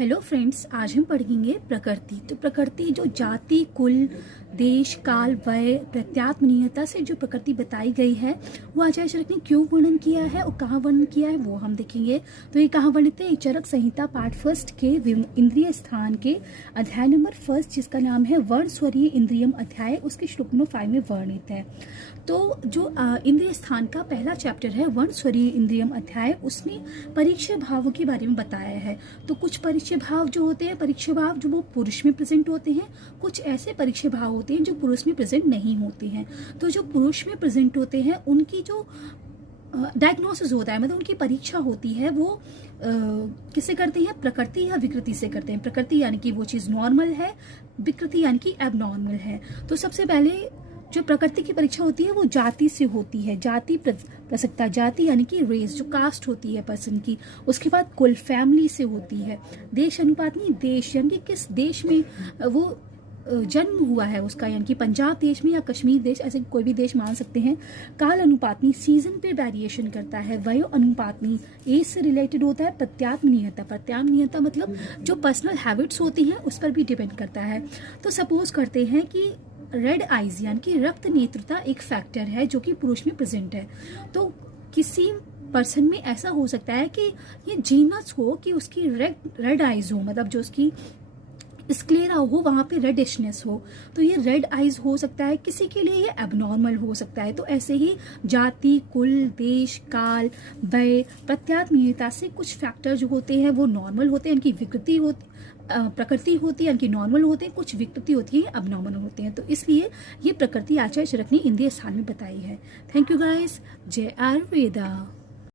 Hello friends, आज हम पढ़ेंगे प्रकृति। तो प्रकृति जो जाति, कुल, देश, काल, वय, प्रत्यात्मनीयता से जो प्रकृति बताई गई है वो आचार्य चरक ने क्यों वर्णन किया है और कहाँ वर्णन किया है वो हम देखेंगे। तो ये कहाँ वर्णित है? एक चरक संहिता पाठ फर्स्ट के इंद्रिय स्थान के अध्याय नंबर फर्स्ट, जिसका नाम है वर्ण स्वरीय इंद्रियम अध्याय, उसके श्लोक नंबर 5 में वर्णित है। तो जो इंद्रिय स्थान का पहला चैप्टर है वर्ण स्वरीय इंद्रियम अध्याय, उसमें परीक्षा भावों के बारे में बताया है। तो कुछ परीक्षा भाव जो होते हैं, परीक्षा भाव जो वो पुरुष में प्रेजेंट होते हैं, कुछ ऐसे परीक्षा भाव होते हैं जो पुरुष में प्रेजेंट नहीं होते हैं। तो जो पुरुष में प्रेजेंट होते हैं उनकी जो डायग्नोसिस होता है, मतलब उनकी परीक्षा होती है, वो किससे करते हैं? प्रकृति या विकृति से करते हैं। प्रकृति यानी कि वो चीज़ नॉर्मल है, विकृति यानी कि एबनॉर्मल है। तो सबसे पहले जो प्रकृति की परीक्षा होती है वो जाति से होती है। जाति प्रसक्ता, जाति यानी कि रेस, जो कास्ट होती है पर्सन की। उसके बाद कुल, फैमिली से होती है। देश अनुपातनी, देश यानी कि किस देश में वो जन्म हुआ है उसका, यानी कि पंजाब देश में या कश्मीर देश, ऐसे कोई भी देश मान सकते हैं। काल अनुपातनी, सीजन पे वेरिएशन करता है। वयो अनुपातनी, एज से रिलेटेड होता है। प्रत्यात्मनीयता, प्रत्यात्मनीयता मतलब जो पर्सनल हैबिट्स होती हैं उस पर भी डिपेंड करता है। तो सपोज करते हैं कि रेड आइज यानी कि रक्त नेत्रता एक फैक्टर है जो कि पुरुष में प्रेजेंट है। तो किसी पर्सन में ऐसा हो सकता है कि ये जीनस हो कि उसकी रेड आइज हो, मतलब जो उसकी स्क्लेरा हो वहाँ पे रेडिशनेस हो, तो ये रेड आइज हो सकता है। किसी के लिए ये एबनॉर्मल हो सकता है। तो ऐसे ही जाति, कुल, देश, काल, वय, प्रत्यात्मनीयता से कुछ फैक्टर जो होते हैं वो नॉर्मल होते हैं, इनकी विकृति होती, प्रकृति होती है, इनकी नॉर्मल होते हैं, कुछ विकृति होती है, एबनॉर्मल होते हैं। तो इसलिए ये प्रकृति आचार्य चरक ने इंद्रिय स्थान में बताई है। Thank you guys. जय आयुर्वेदा।